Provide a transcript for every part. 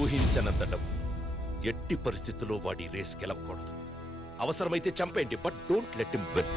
ఊహించనంత డబ్బు. ఎట్టి పరిస్థితుల్లో వాడి రేస్ గెలవకూడదు. అవసరమైతే చంపేయండి, but don't let him win.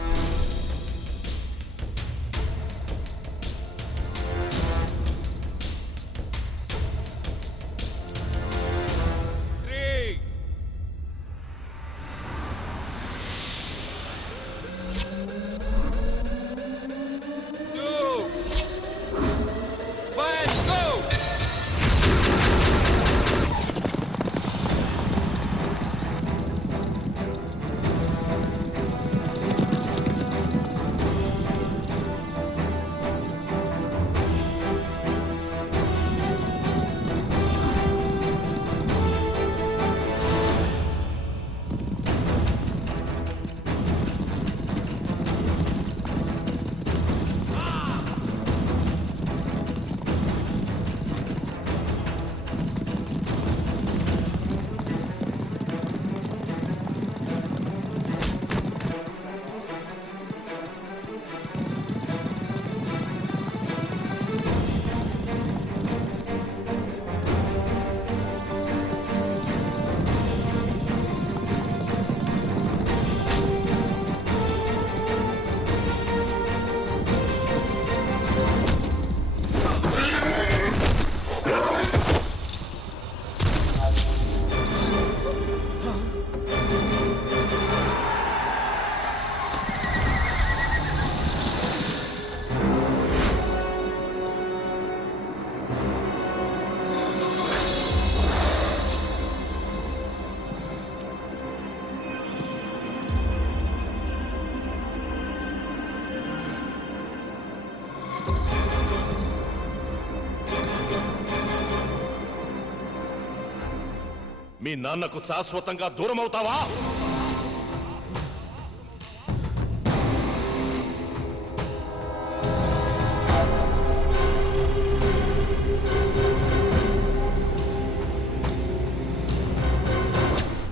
మీ నాన్నకు శాశ్వతంగా దూరం అవుతావా?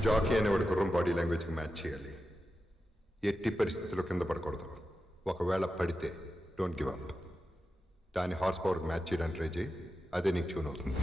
జాకీ అనేవాడు గుర్రం బాడీ లాంగ్వేజ్కి మ్యాచ్ చేయాలి. ఎట్టి పరిస్థితుల్లో కింద పడకూడదు. ఒకవేళ పడితే డోంట్ గివ్ అప్. దాని హార్స్ పవర్కి మ్యాచ్ చేయడానికి ట్రై చేయి. అదే నీకు ట్యూన్ అవుతుంది.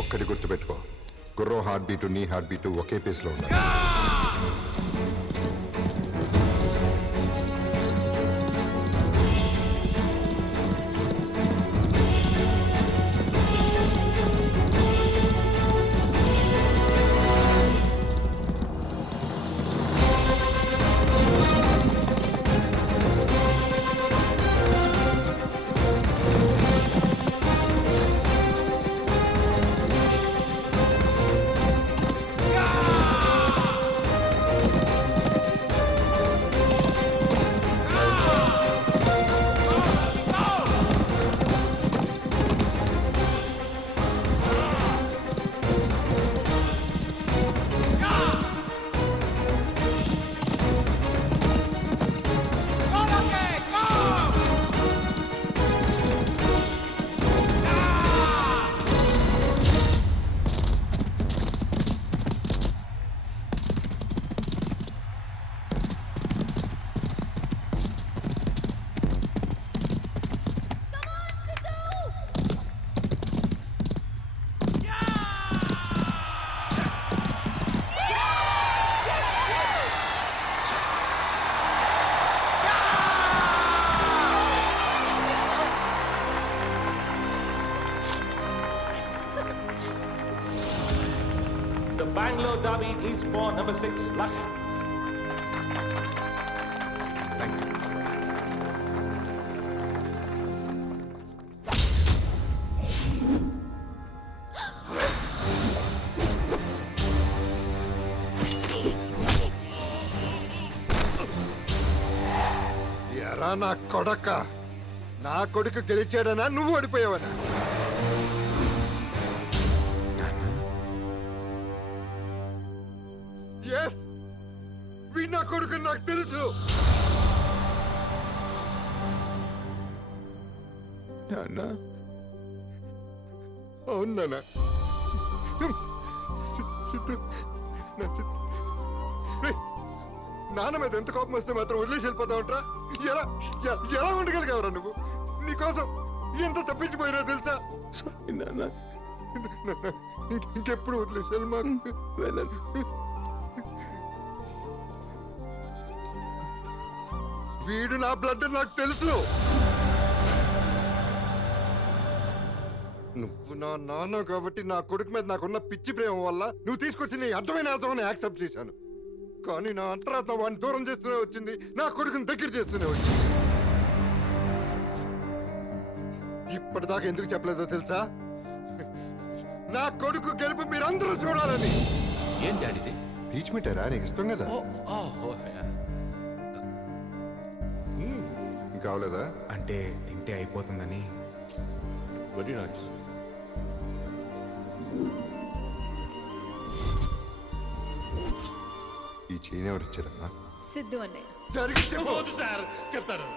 ఒక్కటి గుర్తుపెట్టుకో, గుర్రం హార్ట్ బీటు నీ హార్ట్ బీటు ఒకే పేస్లో ఉండాలి. Yeah! Bangalore Derby, leads for number 6, Luck. ఎరా నా కొడక, నా కొడుకు గెలిచాడనా నువ్వు ఓడిపోయావనా? ఎస్, వీడు నా కొడుకు నాకు తెలుసు. అవును నాన్న. నాన్న మీద ఎంత కోపం వస్తే మాత్రం వదిలేసి వెళ్ళిపోతావుంట్రా? ఎలా ఎలా ఉండగలిగావరా నువ్వు? నీకోసం ఎంత తప్పించిపోయినా తెలుసా? ఇంకెప్పుడు వదిలేసాను మాకు వెళ్ళను. వీడు నా బ్లడ్ నాకు తెలుసు. నువ్వు నా నాన్న కాబట్టి నా కొడుకు మీద నాకున్న పిచ్చి ప్రేమ వల్ల నువ్వు తీసుకొచ్చి నీ అర్థమైన అర్థమని యాక్సెప్ట్ చేశాను. కానీ నా అంతరాత్మ వాడిని దూరం చేస్తూనే వచ్చింది, నా కొడుకుని దగ్గర చేస్తూనే వచ్చింది. ఇప్పటిదాకా ఎందుకు చెప్పలేదో తెలుసా? నా కొడుకు గెలుపు మీరందరూ చూడాలని. ఏం డాడీది? పీచ్ మిఠారా, నీకు ఇష్టం కదా? కావలేదా? అంటే తింటే అయిపోతుందని. Very nice. ఈ చైన్ ఎవరు ఇచ్చారమ్మా? సిద్ధు అన్నయ్య. జరిగి చెప్పు. సార్ చెప్తారు.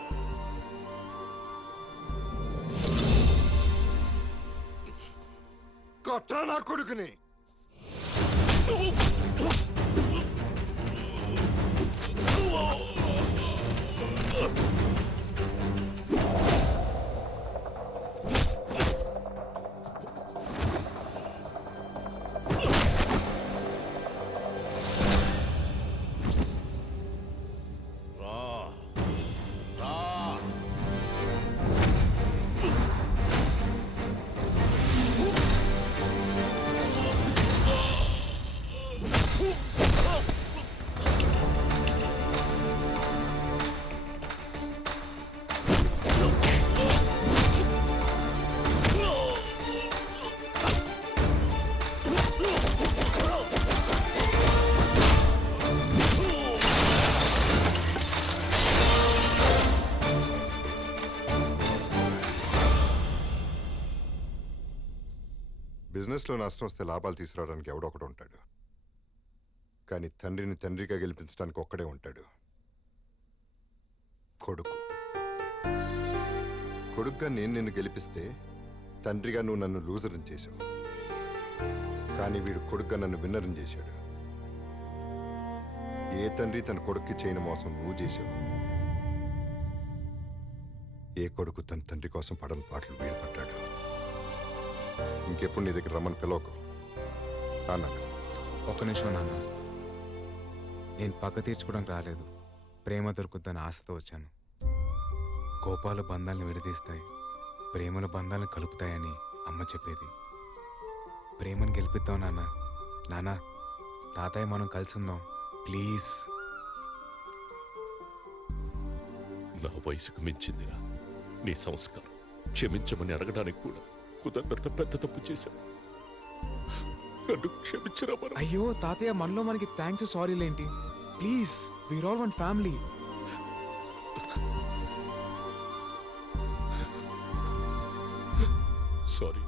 కొట్రా నా కొడుకుని. బిజినెస్లో నష్టం వస్తే లాభాలు తీసుకురావడానికి ఎవడొకడు ఉంటాడు, కానీ తండ్రిని తండ్రిగా గెలిపించడానికి ఒక్కడే ఉంటాడు, కొడుకు. కొడుకుగా నేను నిన్ను గెలిపిస్తే తండ్రిగా నువ్వు నన్ను లూజర్ని చేశావు, కానీ వీడు కొడుకుగా నన్ను విన్నర్ని చేశాడు. ఏ తండ్రి తన కొడుక్కి చేయని మోసం నువ్వు చేశావు. ఏ కొడుకు తన తండ్రి కోసం పడని పాటలు వీడు పడ్డాడు. ఇంకెప్పుడు నీ దగ్గర రమ్మని పిలవకు అన్నా. ఒక్క నిమిషం నాన్న, నేను పక్క తీర్చుకోవడానికి రాలేదు, ప్రేమ దొరుకుద్దని ఆశతో వచ్చాను. కోపాలు బంధాలను విడదీస్తాయి, ప్రేమల బంధాలను కలుపుతాయని అమ్మ చెప్పేది. ప్రేమను గెలిపిద్దాం నాన్న. నాన్న, తాతయ్య మనం కలిసి ఉందాం ప్లీజ్. నా వయసుకు మించిందిరా నీ సంస్కారం. క్షమించమని అడగడానికి కూడా కుదరనంత పెద్ద తప్పు చేశాను. నన్ను క్షమించరా. అయ్యో తాతయ్య, మనలో మనకి థ్యాంక్స్ సారీలేంటి? Please, we are all one family. Sorry.